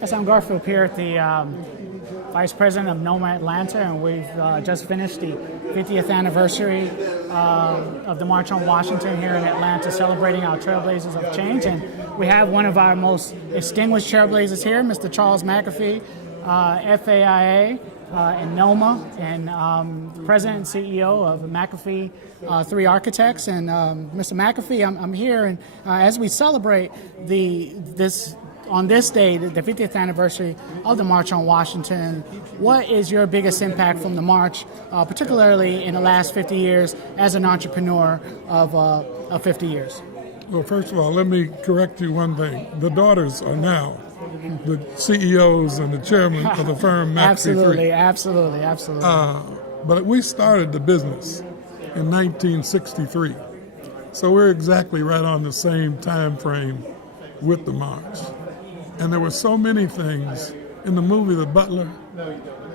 Yes, I'm Garfield here at the Vice President of NOMA Atlanta, and we've just finished the 50th anniversary of the March on Washington here in Atlanta, celebrating our Trailblazers of Change. And we have one of our most distinguished trailblazers here, Mr. Charles McAfee, FAIA and NOMA, and President and CEO of McAfee 3 Architects. And Mr. McAfee, I'm here, and as we celebrate on this day, the 50th anniversary of the March on Washington, what is your biggest impact from the march, particularly in the last 50 years as an entrepreneur of 50 years? Well, first of all, let me correct you one thing. The daughters are now the CEOs and the chairman of the firm McAfee 3. Absolutely. But we started the business in 1963. So we're exactly right on the same time frame with the march. And there were so many things in the movie The Butler.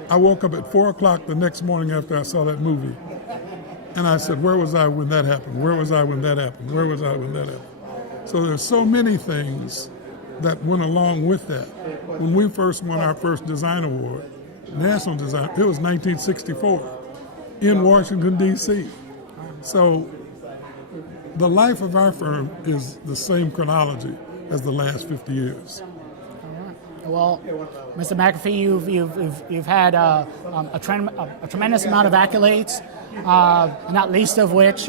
I woke up at 4 o'clock the next morning after I saw that movie. And I said, where was I when that happened? Where was I when that happened? Where was I when that happened? So there's so many things that went along with that. When we first won our first design award, national design, it was 1964 in Washington, D.C. So the life of our firm is the same chronology as the last 50 years. Well, Mr. McAfee, you've had a tremendous amount of accolades, not least of which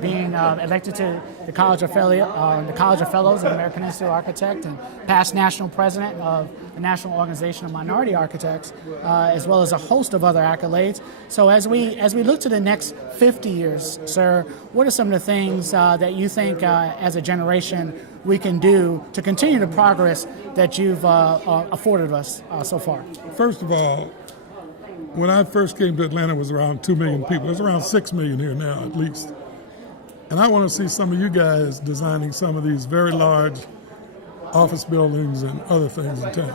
being elected to the College of Fellows of American Institute of Architects, and past national president of the National Organization of Minority Architects, as well as a host of other accolades. So as we look to the next 50 years, sir, what are some of the things that you think as a generation we can do to continue the progress that you've afforded us so far? First of all, when I first came to Atlanta, it was around 2 million people. There's around 6 million here now, at least. And I want to see some of you guys designing some of these very large office buildings and other things in town.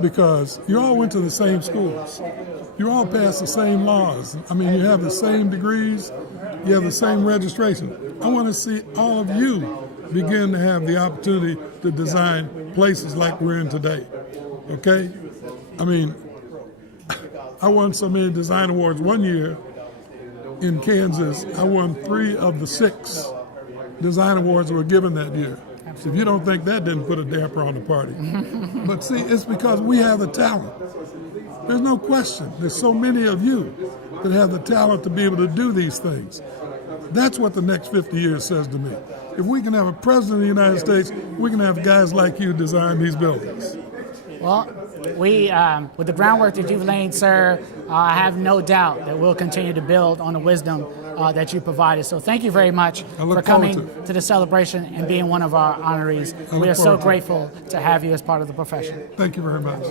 Because you all went to the same schools. You all passed the same laws. I mean, you have the same degrees. You have the same registration. I want to see all of you begin to have the opportunity to design places like we're in today, okay? I mean, I won so many design awards. One year in Kansas, I won 3 of the 6 design awards that were given that year. If you don't think that didn't put a damper on the party. But see, it's because we have the talent. There's no question. There's so many of you that have the talent to be able to do these things. That's what the next 50 years says to me. If we can have a president of the United States, we can have guys like you design these buildings. Well, we, with the groundwork that you've laid, sir, I have no doubt that we'll continue to build on the wisdom that you provided. So thank you very much for coming to the celebration and being one of our honorees. We are so grateful to have you as part of the profession. Thank you very much.